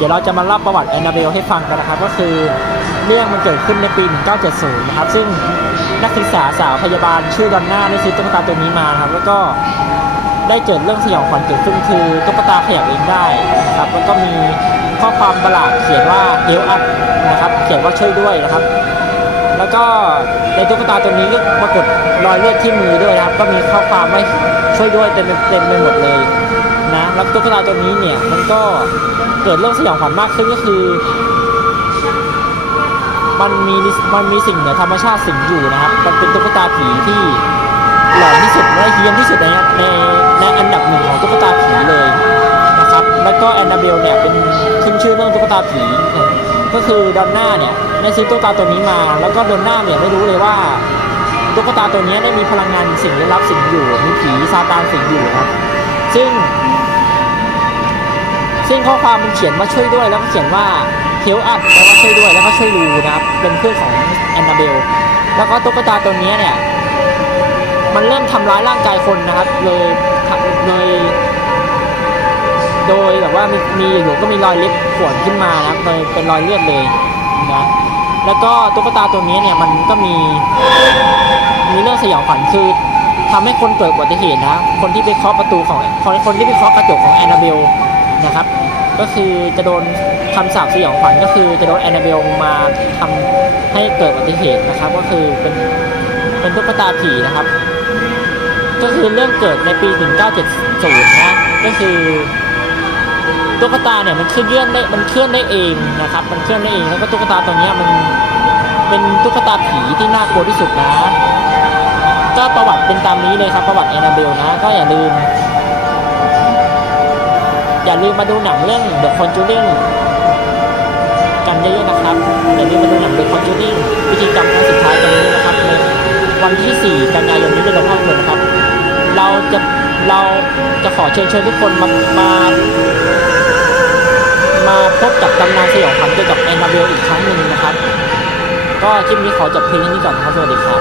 เดี๋ยวเราจะมาเล่าประวัติแอนนาเบลให้ฟังกันนะครับ ก็คือเรื่องมันเกิดขึ้นในปี 1970 นะครับ ซึ่งนักศึกษาสาวพยาบาลชื่อดอนน่าได้ซื้อตุ๊กตาตัวนี้มาครับ แล้วก็ได้เกิดเรื่องสยองขวัญเกิดขึ้นคือตุ๊กตาขยับเองได้นะครับ แล้วก็มีข้อความประหลาดเขียนว่า help us นะครับ เขียนว่าช่วยด้วยนะครับ แล้วก็ในตุ๊กตาตัวนี้ก็ปรากฏรอยเลือดที่มือด้วยนะครับ ก็มีข้อความว่าช่วยด้วยเต็มเต็มไปหมดเลย ตุ๊กตาตัวนี้เนี่ยมันก็เกิดเรื่องสยองขวัญมากขึ้นก็คือ มันมีมันมีสิ่งเหนือธรรมชาติสิงอยู่นะครับ มันเป็นตุ๊กตาผีที่หลอนที่สุดและเฮี้ยนที่สุดในในในอันดับหนึ่งของตุ๊กตาผีเลยนะครับ แล้วก็แอนนาเบลเนี่ยเป็นขึ้นชื่อเรื่องตุ๊กตาผีก็คือดอนน่าเนี่ยได้ซื้อตุ๊กตาตัวนี้มา แล้วก็ดอนน่าเนี่ยไม่รู้เลยว่าตุ๊กตาตัวนี้ได้มีพลังงานสิ่งลี้ลับสิงอยู่มีผีซาตานสิงอยู่นะครับซึ่ง ซึ่งข้อความมันเขียนว่าช่วยด้วยแล้วก็เขียนว่าเฮลอัดแปลว่าช่วยด้วยแล้วก็ช่วยรูนะครับเป็นเพื่อนของแอนนาเบลแล้วก็ตุ๊กตาตัวนี้เนี่ยมันเริ่มทำร้ายร่างกายคนนะครับโดยโดยโดยแบบว่ามีมีอยู่ก็มีรอยเล็บขวนขึ้นมานะครับโดยเป็นรอยเลือดเลยนะแล้วก็ตุ๊กตาตัวนี้เนี่ยมันก็มีมีเรื่องสยองขวัญคือทำให้คนเกิดอุบัติเหตุนะ คนที่ไปเคาะประตูของคนคนที่ไปเคาะกระจกของแอนนาเบล นะครับ ก็คือจะโดนคำสาปสยองขวัญก็คือจะโดนแอนนาเบลมาทำให้เกิดอุบัติเหตุนะครับ ก็คือเป็นเป็นตุ๊กตาผีนะครับ ก็คือเรื่องเกิดในปี 1970 นะ ก็คือตุ๊กตาเนี่ยมันเคลื่อนได้มันเคลื่อนได้เองนะครับ มันเคลื่อนได้เองแล้วก็ตุ๊กตาตัวเนี้ยมันเป็นตุ๊กตาผีที่น่ากลัวที่สุดนะ ก็ประวัติเป็นตามนี้เลยครับประวัติแอนนาเบลนะ ก็อย่าลืม อย่าลืมมาดูหนังเรื่อง The Conjuring กันเยอะๆนะครับอย่าลืมมาดูหนัง The Conjuring พิธีกรรมครั้งสุดท้ายกันนี้นะครับในวันที่ 4 กันยายนนี้ในโรงภาพยนตร์นะครับ เราจะเราจะขอเชิญชวนทุกคนมามามาพบกับตำนานสยองขวัญเกี่ยวกับแอนนาเบลอีกครั้งหนึ่งนะครับ ก็คลิปนี้ขอจบเพียงเท่านี้ก่อนครับสวัสดีครับ